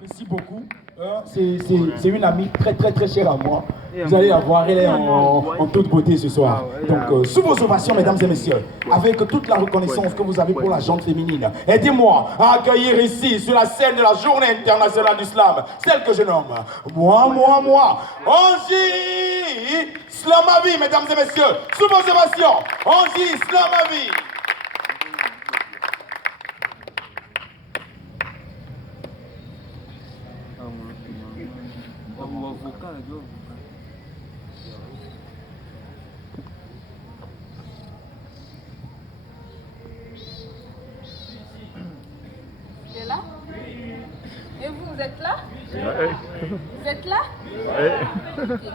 Merci beaucoup. C'est une amie très très très chère à moi. Vous allez la voir, elle est en toute beauté ce soir. Donc, sous vos ovations, mesdames et messieurs, avec toute la reconnaissance que vous avez pour la gente féminine, aidez-moi à accueillir ici, sur la scène de la Journée internationale du slam, celle que je nomme moi, Angie Slamavi, mesdames et messieurs, sous vos ovations, Angie Slamavi. Il est là? Et vous êtes là? Ouais. Vous êtes là? Ouais. Okay.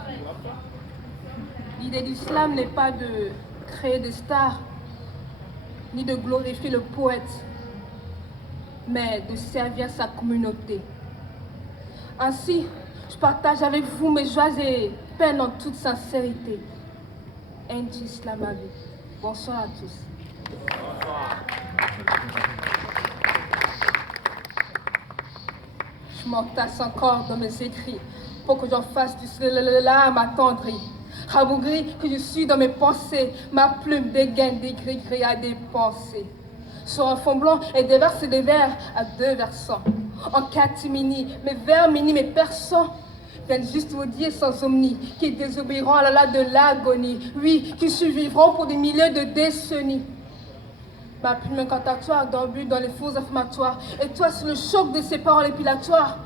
L'idée du slam n'est pas de créer des stars, ni de glorifier le poète, mais de servir sa communauté. Ainsi, je partage avec vous mes joies et peines en toute sincérité. Angie Slamavi. Bonsoir à tous. Je m'entasse encore dans mes écrits pour que j'en fasse du slam attendri. Rabougri que je suis dans mes pensées, ma plume dégaine des gris-gris à dépenser. Sur un fond blanc et déverse des vers à deux versants. En catimini, mes vers mini, mes persans viennent juste vous dire sans omni, qui désobéiront à la loi de l'agonie, oui, qui survivront pour des milliers de décennies. Ma plume incantatoire d'un but dans les faux affirmatoires, et toi sur le choc de ces paroles épilatoires.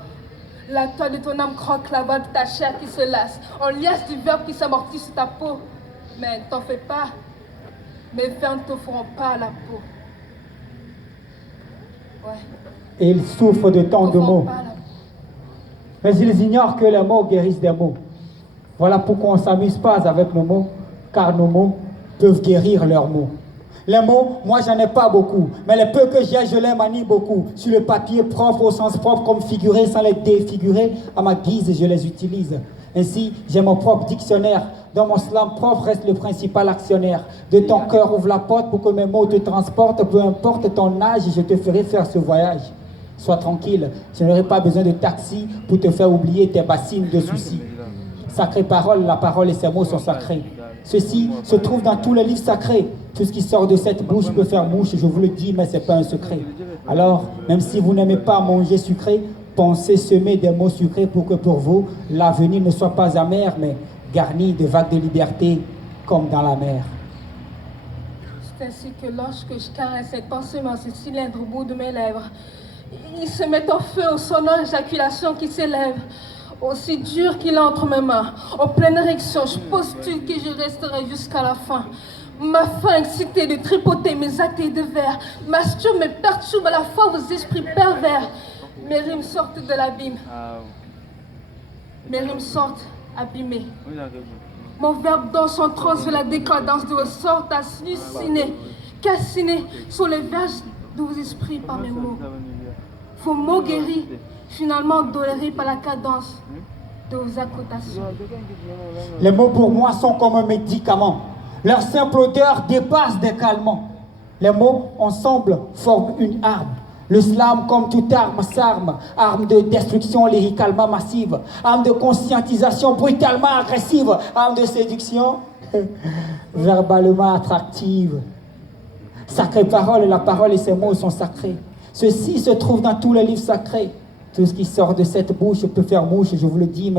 La toile de ton âme croque la voix de ta chair qui se lasse, en liasse du verbe qui s'amortit sur ta peau. Mais ne t'en fais pas, mes vers ne te feront pas la peau. Ouais. Et ils souffrent de tant de mots. Mais ils ignorent que les mots guérissent des mots. Voilà pourquoi on ne s'amuse pas avec nos mots, car nos mots peuvent guérir leurs mots. Les mots, moi j'en ai pas beaucoup, mais les peu que j'ai, je les manie beaucoup. Sur le papier propre, au sens propre, comme figuré, sans les défigurer, à ma guise, je les utilise. Ainsi, j'ai mon propre dictionnaire. Dans mon slam propre reste le principal actionnaire. De ton cœur ouvre la porte pour que mes mots te transportent. Peu importe ton âge, je te ferai faire ce voyage. Sois tranquille, je n'aurai pas besoin de taxi pour te faire oublier tes bassines de soucis. Sacrée parole, la parole et ses mots sont sacrés. Ceci se trouve dans tous les livres sacrés. Tout ce qui sort de cette bouche peut faire mouche, je vous le dis, mais ce n'est pas un secret. Alors, même si vous n'aimez pas manger sucré, pensez semer des mots sucrés pour que pour vous, l'avenir ne soit pas amer, mais garni de vagues de liberté, comme dans la mer. C'est ainsi que lorsque je caresse cette pensée dans ce cylindre au bout de mes lèvres, il se met en feu aux sonores éjaculations qui s'élèvent. Aussi dur qu'il est entre mes mains, en pleine érection, je postule que je resterai jusqu'à la fin. Ma faim excitée de tripoter mes actes de verre, masturbe me perturbe à la fois vos esprits pervers. Mes rimes sortent de l'abîme. Mes rimes sortent abîmées. Mon verbe danse en transe de la décadence de vos sortes hallucinées, calcinées sur les verges de vos esprits par mes mots. Vos mots guéris, finalement dolorés par la cadence de vos accotations. Les mots pour moi sont comme un médicament. Leur simple odeur dépasse des calmants. Les mots ensemble forment une arme. Le slam, comme toute arme, s'arme. Arme de destruction lyricalement massive. Arme de conscientisation brutalement agressive. Arme de séduction verbalement attractive. Sacrée parole, la parole et ses mots sont sacrés. Ceci se trouve dans tous les livres sacrés. Tout ce qui sort de cette bouche peut faire mouche, je vous le dis, mais